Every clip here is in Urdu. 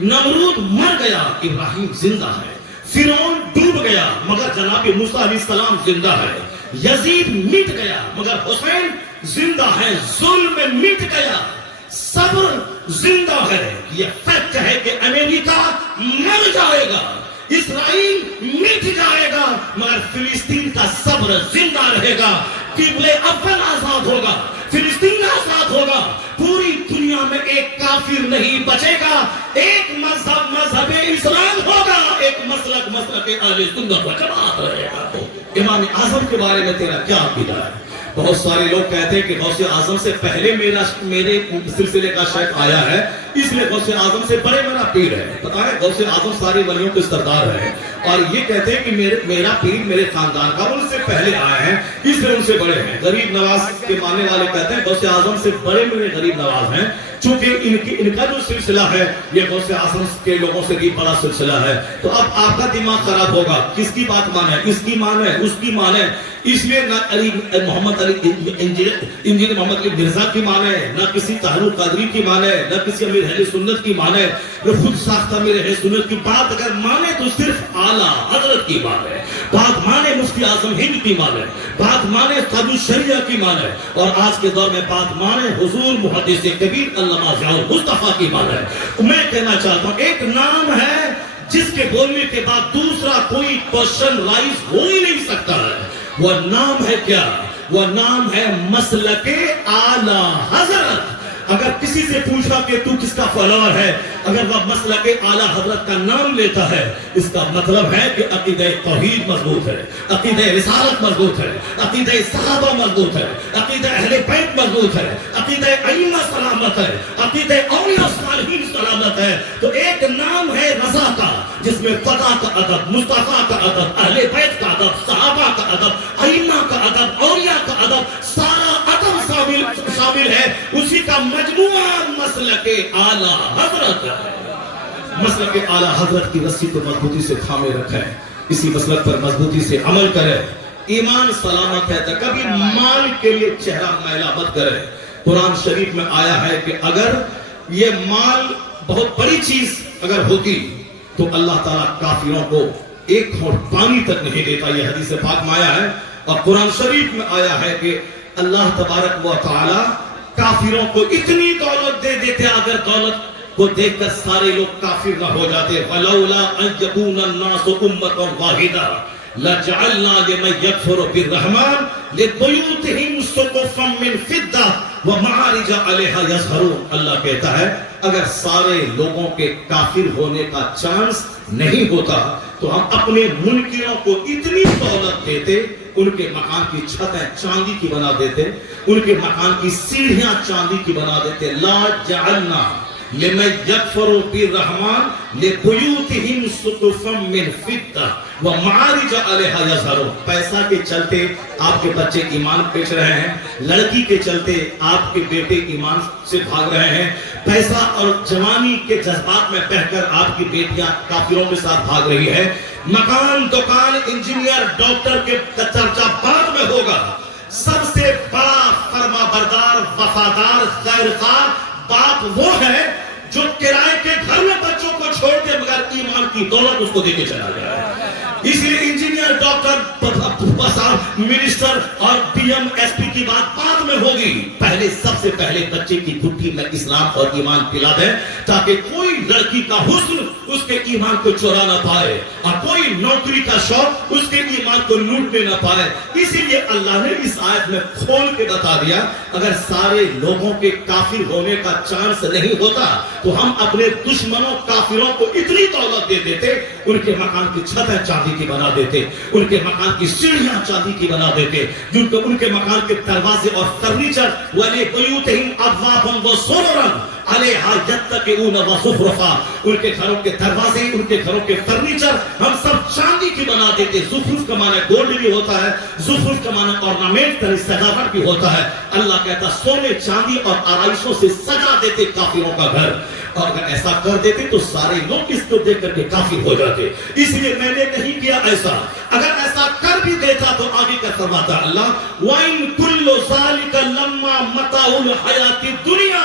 نمرود مر گیا ابراہیم زندہ ہے، فرعون ڈوب گیا مگر جناب موسیٰ علیہ السلام زندہ ہے، یزید مٹ گیا مگر حسین زندہ ہے، ظلم مٹ گیا صبر زندہ ہے۔ یہ فیکٹ ہے کہ امریکہ مر جائے گا، اسرائیل مٹ جائے گا مگر فلسطین کا صبر زندہ رہے گا، قبلِ اول آزاد ہوگا، فلسطین آزاد ہوگا، پوری دنیا میں ایک کافر نہیں بچے گا، ایک مذہب مذہب اسلام ہوگا، ایک مسلک مسلک اہل سنت و جماعت رہے گا۔ امام اعظم کے بارے میں تیرا کیا عقیدہ ہے؟ بہت سارے لوگ کہتے ہیں کہ غوث اعظم سے پہلے میرے سلسلے کا شیخ آیا ہے، اس لیے غوث اعظم سے بڑے میرا پیر ہے۔ پتہ ہے غوث اعظم ساری ولیوں کے سردار ہے، اور یہ کہتے ہیں کہ میرا پیر میرے خاندان کا ان سے پہلے آئے ہیں، اس لیے ان سے بڑے ہیں۔ غریب نواز کے ماننے والے کہتے ہیں غوث اعظم سے بڑے میرے غریب نواز ہیں، چونکہ ان کا جو سلسلہ ہے یہ غوث اعظم کے لوگوں سے بھی بڑا سلسلہ ہے۔ تو اب آپ کا دماغ خراب ہوگا، کس کی بات مانے، اس کی مانے، اس کی مانے، اس لیے نہ انجینئر محمد علی مرزا کی مانے، نہ کسی طاہر القادری کی مانے، نہ کسی امیر اہل سنت کی مانے، نہ خود ساختہ امیر اہل سنت کی بات اگر مانے تو صرف اعلیٰ حضرت کی مانے، بات مانے مفتی اعظم ہند کی مانے، بات مانے قاضی الشریعہ کی مانے، اور آج کے دور میں بات مانے حضور محدث کبیر علامہ ضیاء المصطفیٰ کی مانے۔ میں کہنا چاہتا ہوں ایک نام ہے جس کے بولنے کے بعد دوسرا کوئی کوشچن رائز ہو ہی نہیں سکتا ہے، وہ نام ہے کیا؟ وہ نام ہے مسلک اعلیٰ حضرت۔ اگر کسی سے پوچھا کہ تو کس کا فالوور ہے، اگر وہ مسلک اعلیٰ حضرت کا نام لیتا ہے، اس کا مطلب ہے کہ عقیدہ توحید مضبوط ہے، عقیدہ رسالت مضبوط ہے، عقیدہ صحابہ مضبوط ہے، عقیدہ اہل بیت مضبوط ہے، عقیدہ ائمہ سلامت ہے، عقیدہ اولیاء صالحین سلامت ہے۔ تو ایک نام ہے رضا کا، جس میں خدا کا ادب، مصطفیٰ کا ادب، اہل بیت کا ادب، صحابہ کا ادب، ائمہ کا ادب، اولیاء کا ادب، سارا ادب شامل ہے، اسی کا مجموعہ مسلک اعلیٰ حضرت ہے۔ مسلک اعلیٰ حضرت کی رسی کو مضبوطی سے تھامے رکھیں، اسی مسلک پر مضبوطی سے عمل کریں، ایمان سلامت ہے تو کبھی مال کے لیے چہرہ میلا مت کریں۔ قرآن شریف میں آیا ہے کہ اگر یہ مال بہت بڑی چیز اگر ہوتی تو اللہ تعالیٰ کافروں کو ایک گھونٹ پانی تک نہیں دیتا، یہ حدیث پاک میں آیا ہے، اور قرآن شریف میں آیا ہے کہ اللہ تبارک و تعالی کافروں کو اتنی دولت دے دیتے اگر دولت کو دیکھ کر سارے لوگ کافر نہ ہو جاتے۔ وَلَوْلَا أَن يَكُونَ النَّاسُ أُمَّةً وَاحِدَةً لَجَعَلْنَا لِمَن يَكْفُرُ بِالرَّحْمَنِ لِبُيُوتِهِمْ سُقُفًا مِّن فِضَّةٍ وَمَعَارِجَ عَلَيْهَا يَظْهَرُونَ۔ اللہ کہتا ہے اگر سارے لوگوں کے کافر ہونے کا چانس نہیں ہوتا تو ہم اپنے منکروں کو اتنی دولت دیتے، ان کے مکان کی چھتیں چاندی کی بنا دیتے، ان کے مکان کی سیڑھیاں چاندی کی بنا دیتے۔ لا جعلنا لمن یکفر بالرحمن لبیوتہم سقفا من فضہ ومعارج علیہا یظہرون۔ پیسہ کے چلتے آپ کے بچے ایمان بیچ رہے ہیں، لڑکی کے چلتے آپ کے بیٹے ایمان سے بھاگ رہے ہیں، پیسہ اور جوانی کے جذبات میں بہہ کر آپ کی بیٹیاں کافروں کے ساتھ بھاگ رہی ہے۔ مکان، دکان، انجینئر، ڈاکٹر کے چرچا بعد میں ہوگا، سب سے بڑا فرما بردار، وفادار، خیر خواہ باپ وہ ہے جو کرائے کے گھر میں بچوں کو چھوڑ کے مگر ایمان کی دولت اس کو دے کے چلا گیا ہے۔ اس لیے انجینئر، ڈاکٹر، منسٹر اور پی ایم ایس پی کی بات بعد میں ہوگی، پہلے سب سے پہلے بچے کی گھٹی میں اسلام اور ایمان پلا دیں تاکہ کوئی لڑکی کا حسن اس کے ایمان کو چورا نہ پائے اور کوئی نوکری کا شوق اس کے ایمان کو لوٹنے نہ پائے۔ اسی لیے اللہ نے اس آیت میں کھول کے بتا دیا اگر سارے لوگوں کے کافر ہونے کا چانس نہیں ہوتا تو ہم اپنے دشمنوں کافروں کو اتنی دولت دے دیتے، ان کے مکان کی چھتیں چاندی کی بنا دیتے، ان کے مکان کی سیڑھیاں چاندی کی بنا دیتے، ان کے مکان کے دروازے اور فرنیچر وَلِبُيُوتِهِمْ أَبْوَابًا وَسُرُرًا عَلَيْهَا يَتَّكِئُونَ وَزُخْرُفًا۔ ان کے گھروں کے دروازے، ان کے گھروں کے فرنیچر ہم سب چاندی کی بنا دیتے۔ زخرف کا معنی گولڈ بھی ہوتا ہے، زخرف کا معنی ornament کا سجاوٹ بھی ہوتا ہے۔ اللہ کہتا سونے، چاندی اور آرائشوں سے سجا دیتے کافروں کا گھر، اور اگر ایسا کر دیتے تو سارے لوگ اس کو دیکھ کر کے کافر ہو جاتے۔ اس لیے میں نے نہیں کیا ایسا، اگر ایسا کر بھی دیتا تو آگے کا فرماتا اللہ وَإِن كُلُّ ذَلِكَ لَمَّا مَتَاعُ الْحَيَاةِ الدُّنْيَا۔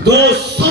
200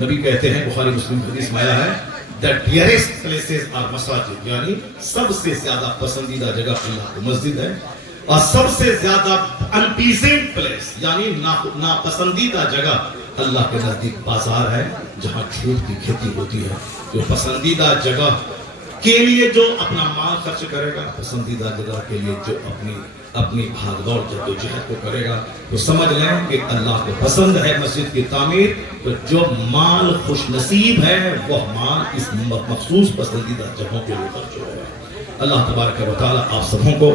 نبی کہتے ہیں بخاری مسلم حدیث میں آیا ہے the dearest places are مساجد، یعنی سب سے زیادہ پسندیدہ جگہ اللہ کی مسجد ہے، اور سب سے زیادہ unpleasant place یعنی ناپسندیدہ جگہ اللہ کے نزدیک بازار ہے جہاں جھوٹ کی کھیتی ہوتی ہے۔ جو پسندیدہ جگہ کے لیے جو اپنا مال خرچ کرے گا، پسندیدہ جگہ کے لیے جو اپنی بھاگ دوڑ جدوجہد کو کرے گا، تو سمجھ لیں کہ اللہ کو پسند ہے مسجد کی تعمیر، تو جو مال خوش نصیب ہے وہ مال اس مخصوص پسندیدہ جگہوں کے لیے خرچ ہوگا۔ اللہ تبارک و تعالیٰ آپ سبوں کو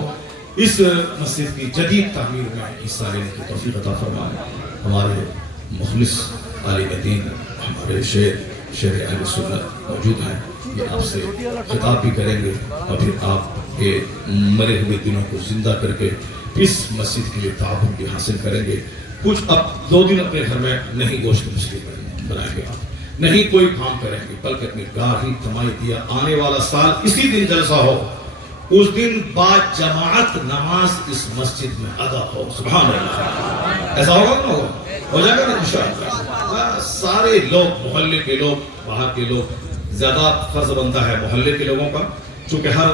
اس مسجد کی جدید تعمیر میں حصہ لینے کی توفیق عطا فرمائے۔ ہمارے مخلص عالم دین ہمارے شیر اہل سنت موجود ہیں، یہ آپ سے خطاب بھی کریں گے اور پھر آپ کے مرے ہوئے دنوں کو زندہ کر کے اس مسجد کے لیے تعاون بھی حاصل کریں گے۔ کچھ اب 2 دن اپنے گھر میں نہیں گوشت مچھلی بنائیں گے، آپ نہیں کوئی کام کریں گے، بلکہ اپنی گاہی کمائی دیا آنے والا سال اسی دن جلسہ ہو، اس دن بعد جماعت نماز اس مسجد میں ادا ہو۔ سبحان اللہ، ایسا ہوگا نہ ہوگا؟ ہو جائے گا نا انشاءاللہ۔ سارے لوگ، محلے کے لوگ، باہر کے لوگ، زیادہ فرض بنتا ہے محلے کے لوگوں کا، چونکہ ہر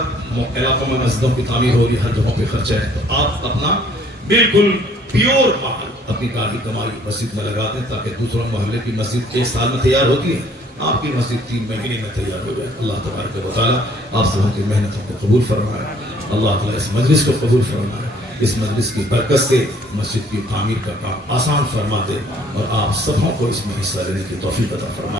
علاقوں میں مسجدوں کی تعمیر ہو رہی ہے، ہر جگہوں پہ خرچہ ہے، تو آپ اپنا بالکل پیور مال اپنی گاہی کمائی مسجد میں لگا دیں تاکہ دوسروں محلے کی مسجد 1 سال میں تیار ہوتی ہے، آپ کی مسجد 3 مہینے میں تیار ہو جائے۔ اللہ تبارک و تعالیٰ آپ سب کی محنتوں کو قبول فرمائے، اللہ تعالیٰ اس مجلس کو قبول فرمائے، اس مجلس کی برکت سے مسجد کی تعمیر کا کام آسان فرما دے، اور آپ سبوں کو اس میں حصہ لینے کی توفیق عطا فرمائے۔